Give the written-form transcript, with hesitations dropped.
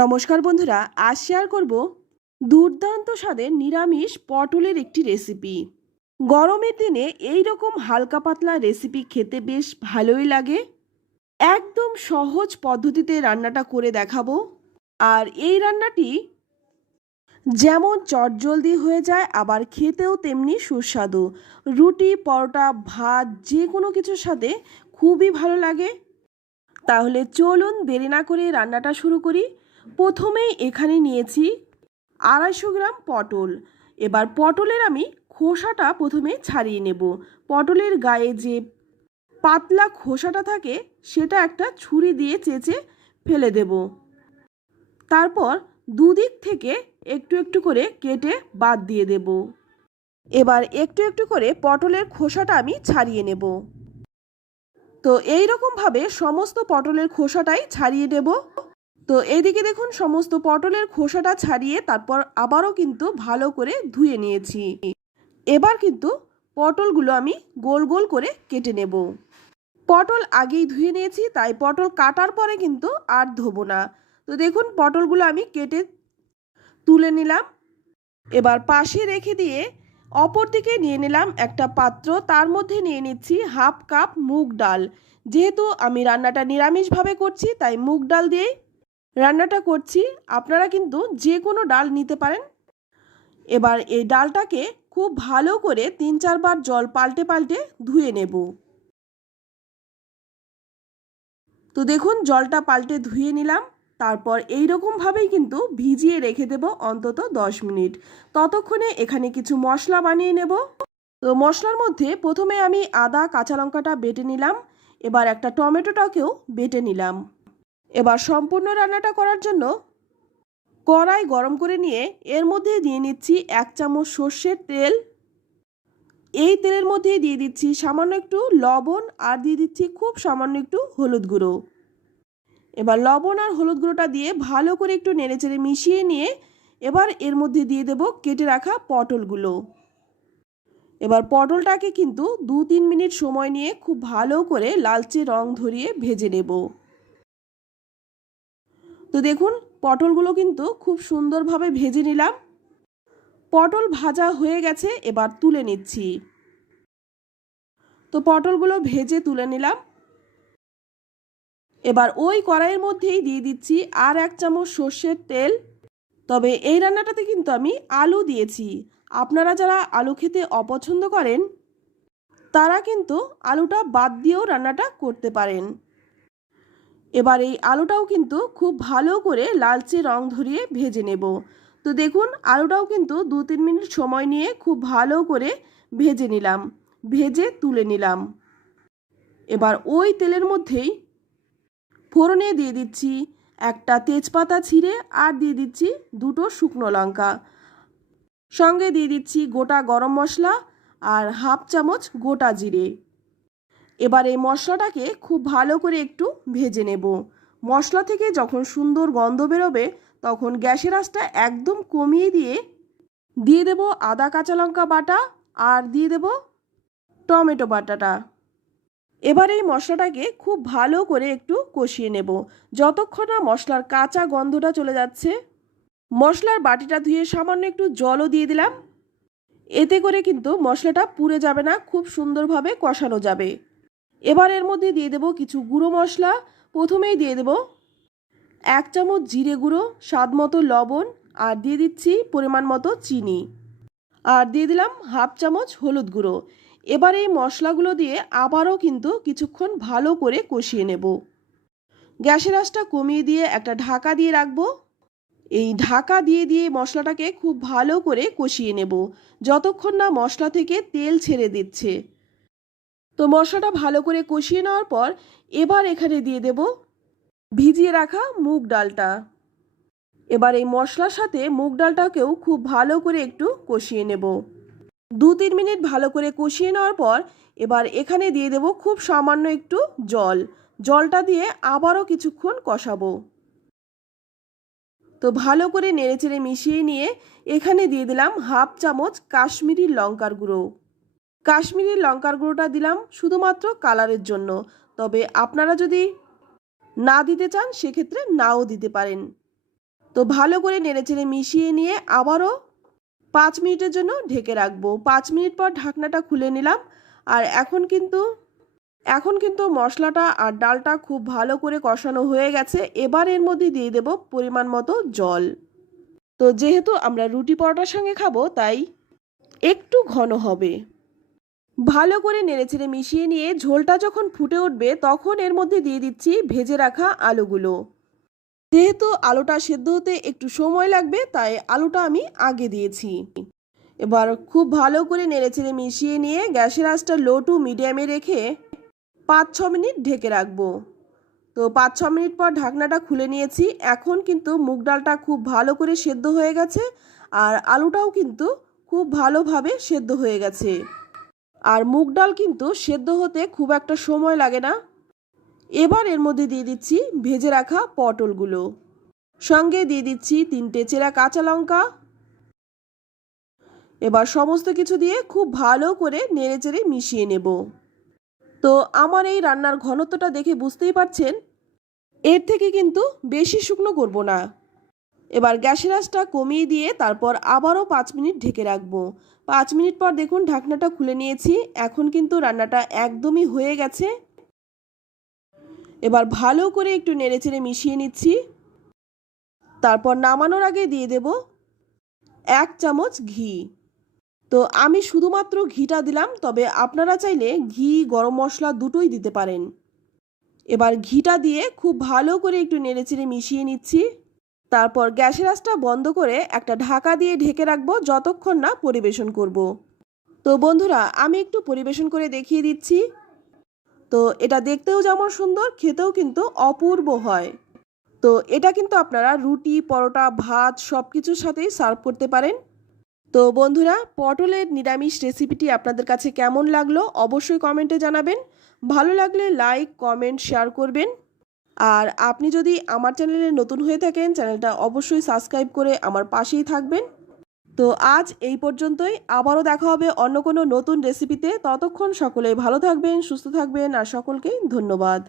নমস্কার বন্ধুরা, আজ শেয়ার করব দুর্দান্ত স্বাদের নিরামিষ পটলের একটি রেসিপি। গরমের দিনে এই রকম হালকা পাতলা রেসিপি খেতে বেশ ভালোই লাগে। একদম সহজ পদ্ধতিতে রান্নাটা করে দেখাবো। আর এই রান্নাটি যেমন চটজলদি হয়ে যায়, আবার খেতেও তেমনি সুস্বাদু। রুটি, পরোটা, ভাত যে কোনো কিছুর সাথে খুবই ভালো লাগে। তাহলে চলুন দেরি না করে রান্নাটা শুরু করি। প্রথমেই এখানে নিয়েছি 250 গ্রাম পটল। এবার পটলের আমি খোসাটা প্রথমে ছাড়িয়ে নেব। পটলের গায়ে যে পাতলা খোসাটা থাকে সেটা একটা ছুরি দিয়ে চেঁচে ফেলে দেব। তারপর দুদিক থেকে একটু একটু করে কেটে বাদ দিয়ে দেব। এবার একটু একটু করে পটলের খোসাটা আমি ছাড়িয়ে নেব। তো এই রকমভাবে সমস্ত পটলের খোসাটাই ছাড়িয়ে নেব। তো এইদিকে দেখুন সমস্ত পটলের খোসাটা ছাড়িয়ে তারপর আবারও কিন্তু ভালো করে ধুয়ে নিয়েছি। এবার কিন্তু পটলগুলো আমি গোল গোল করে কেটে নেব। পটল আগেই ধুয়ে নিয়েছি, তাই পটল কাটার পরে কিন্তু আর ধোবো না। তো দেখুন পটলগুলো আমি কেটে তুলে নিলাম। এবার পাশে রেখে দিয়ে অপর দিকে নিয়ে নিলাম একটা পাত্র। তার মধ্যে নিয়ে নিচ্ছি হাফ কাপ মুগ ডাল। যেহেতু আমি রান্নাটা নিরামিষভাবে করছি, তাই মুগ ডাল দিয়েই রান্নাটা করছি। আপনারা কিন্তু যে কোনো ডাল নিতে পারেন। এবার এই ডালটাকে খুব ভালো করে 3-4 বার জল পাল্টে পাল্টে ধুয়ে নেব। তো দেখুন জলটা পাল্টে ধুয়ে নিলাম। তারপর এই রকমভাবেই কিন্তু ভিজিয়ে রেখে দেব অন্তত 10 মিনিট। ততক্ষণে এখানে কিছু মশলা বানিয়ে নেব। তো মশলার মধ্যে প্রথমে আমি আদা, কাঁচা লঙ্কাটা বেটে নিলাম। এবার একটা টমেটোটাকেও বেটে নিলাম। এবার সম্পূর্ণ রান্নাটা করার জন্য কড়াই গরম করে নিয়ে এর মধ্যে দিয়ে নিচ্ছি 1 চামচ সর্ষের তেল। এই তেলের মধ্যে দিয়ে দিচ্ছি সামান্য একটু লবণ আর দিয়ে দিচ্ছি খুব সামান্য একটু হলুদ গুঁড়ো। এবার লবণ আর হলুদ গুঁড়োটা দিয়ে ভালো করে একটু নেড়েচেড়ে মিশিয়ে নিয়ে এবার এর মধ্যে দিয়ে দেব কেটে রাখা পটলগুলো। এবার পটলটাকে কিন্তু 2-3 মিনিট সময় নিয়ে খুব ভালো করে লালচে রং ধরিয়ে ভেজে নেব। তো দেখুন পটলগুলো কিন্তু খুব সুন্দরভাবে ভেজে নিলাম। পটল ভাজা হয়ে গেছে, এবার তুলে নিচ্ছি। তো পটলগুলো ভেজে তুলে নিলাম। এবার ওই কড়াইয়ের মধ্যেই দিয়ে দিচ্ছি আর 1 চামচ সর্ষের তেল। তবে এই রান্নাটাতে কিন্তু আমি আলু দিয়েছি। আপনারা যারা আলু খেতে অপছন্দ করেন তারা কিন্তু আলুটা বাদ দিয়েও রান্নাটা করতে পারেন। এবার এই আলুটাও কিন্তু খুব ভালো করে লালচে রং ধরিয়ে ভেজে নেব। তো দেখুন আলুটাও কিন্তু 2-3 মিনিট সময় নিয়ে খুব ভালো করে ভেজে নিলাম, ভেজে তুলে নিলাম। এবার ওই তেলের মধ্যেই ফোড়নে দিয়ে দিচ্ছি একটা তেজপাতা ছিঁড়ে আর দিয়ে দিচ্ছি 2টো শুকনো লঙ্কা। সঙ্গে দিয়ে দিচ্ছি গোটা গরম মশলা আর হাফ চামচ গোটা জিরে। এবার এই মশলাটাকে খুব ভালো করে একটু ভেজে নেব। মশলা থেকে যখন সুন্দর গন্ধ বেরোবে তখন গ্যাসের আঁচটা একদম কমিয়ে দিয়ে দেব আদা কাঁচা লঙ্কা বাটা আর দিয়ে দেব টমেটো বাটাটা। এবার এই মশলাটাকে খুব ভালো করে একটু কষিয়ে নেব যতক্ষণ না মশলার কাঁচা গন্ধটা চলে যাচ্ছে। মশলার বাটিটা ধুয়ে সামান্য একটু জলও দিয়ে দিলাম। এতে করে কিন্তু মশলাটা পুড়ে যাবে না, খুব সুন্দরভাবে কষানো যাবে। এবার এর মধ্যে দিয়ে দেব কিছু গুঁড়ো মশলা। প্রথমেই দিয়ে দেব 1 চামচ জিরে গুঁড়ো, স্বাদ মতো লবণ আর দিয়ে দিচ্ছি পরিমাণ মতো চিনি আর দিয়ে দিলাম হাফ চামচ হলুদ গুঁড়ো। এবার এই মশলাগুলো দিয়ে আবারও কিন্তু কিছুক্ষণ ভালো করে কষিয়ে নেব। গ্যাসের আঁচটা কমিয়ে দিয়ে একটা ঢাকা দিয়ে রাখবো। এই ঢাকা দিয়ে মশলাটাকে খুব ভালো করে কষিয়ে নেব যতক্ষণ না মশলা থেকে তেল ছেড়ে দিচ্ছে। তো মশলাটা ভালো করে কষিয়ে নেওয়ার পর এবার এখানে দিয়ে দেব ভিজিয়ে রাখা মুগ ডালটা। এবার এই মশলার সাথে মুগ ডালটাকেও খুব ভালো করে একটু কষিয়ে নেব। 2-3 মিনিট ভালো করে কষিয়ে নেওয়ার পর এবার এখানে দিয়ে দেব খুব সামান্য একটু জল। জলটা দিয়ে আবারও কিছুক্ষণ কষাবো। তো ভালো করে নেড়েচেড়ে মিশিয়ে নিয়ে এখানে দিয়ে দিলাম হাফ চামচ কাশ্মীরি লঙ্কার গুঁড়ো। কাশ্মীরি লঙ্কার গুঁড়োটা দিলাম শুধুমাত্র কালারের জন্য, তবে আপনারা যদি না দিতে চান সেক্ষেত্রে নাও দিতে পারেন। তো ভালো করে নেড়েচেড়ে মিশিয়ে নিয়ে আবারও 5 মিনিটের জন্য ঢেকে রাখবো। 5 মিনিট পর ঢাকনাটা খুলে নিলাম। আর এখন কিন্তু মশলাটা আর ডালটা খুব ভালো করে কষানো হয়ে গেছে। এবার এর মধ্যে দিয়ে দেব পরিমাণ মতো জল। তো যেহেতু আমরা রুটি পরোটার সঙ্গে খাবো তাই একটু ঘন হবে। ভালো করে নেড়েচেড়ে মিশিয়ে নিয়ে ঝোলটা যখন ফুটে উঠবে তখন এর মধ্যে দিয়ে দিচ্ছি ভেজে রাখা আলুগুলো। যেহেতু আলুটা সেদ্ধ হতে একটু সময় লাগবে তাই আলুটা আমি আগে দিয়েছি। এবার খুব ভালো করে নেড়েচেড়ে মিশিয়ে নিয়ে গ্যাসের আঁচটা লো টু মিডিয়ামে রেখে 5-6 মিনিট ঢেকে রাখবো। তো 5-6 মিনিট পর ঢাকনাটা খুলে নিয়েছি। এখন কিন্তু মুগ ডালটা খুব ভালো করে সেদ্ধ হয়ে গেছে আর আলুটাও কিন্তু খুব ভালোভাবে সেদ্ধ হয়ে গেছে। আর মুগ ডাল কিন্তু সেদ্ধ হতে খুব একটা সময় লাগে না। এবার এর মধ্যে দিয়ে দিচ্ছি ভেজে রাখা পটলগুলো, সঙ্গে দিয়ে দিচ্ছি 3টে চেরা কাঁচা লঙ্কা। এবার সমস্ত কিছু দিয়ে খুব ভালো করে নেড়েচেড়ে মিশিয়ে নেব। তো আমার এই রান্নার ঘনত্বটা দেখে বুঝতেই পারছেন, এর থেকে কিন্তু বেশি শুকনো করব না। এবার গ্যাসের আঁচটা কমিয়ে দিয়ে তারপর আবারও 5 মিনিট ঢেকে রাখবো। 5 মিনিট পর দেখুন ঢাকনাটা খুলে নিয়েছি। এখন কিন্তু রান্নাটা একদমই হয়ে গেছে। এবার ভালো করে একটু নেড়েচেড়ে মিশিয়ে নিচ্ছি। তারপর নামানোর আগে দিয়ে দেব 1 চামচ ঘি। তো আমি শুধুমাত্র ঘিটা দিলাম, তবে আপনারা চাইলে ঘি গরম মশলা দুটোই দিতে পারেন। এবার ঘিটা দিয়ে খুব ভালো করে একটু নেড়েচেড়ে মিশিয়ে নিচ্ছি। তারপর গ্যাসের আঁচটা বন্ধ করে একটা ঢাকা দিয়ে ঢেকে রাখবো যতক্ষণ না পরিবেশন করব। তো বন্ধুরা, আমি একটু পরিবেশন করে দেখিয়ে দিচ্ছি। তো এটা দেখতেও যেমন সুন্দর, খেতেও কিন্তু অপূর্ব হয়। তো এটা কিন্তু আপনারা রুটি, পরোটা, ভাত সব কিছুর সাথেই সার্ভ করতে পারেন। তো বন্ধুরা, পটলের নিরামিষ রেসিপিটি আপনাদের কাছে কেমন লাগলো অবশ্যই কমেন্টে জানাবেন। ভালো লাগলে লাইক, কমেন্ট, শেয়ার করবেন। আর আপনি যদি আমার চ্যানেলে নতুন হয়ে থাকেন চ্যানেলটা অবশ্যই সাবস্ক্রাইব করে আমার পাশেই থাকবেন। তো আজ এই পর্যন্তই। আবারও দেখা হবে অন্য কোনো নতুন রেসিপিতে। ততক্ষণ সকলে ভালো থাকবেন, সুস্থ থাকবেন আর সকলকে ধন্যবাদ।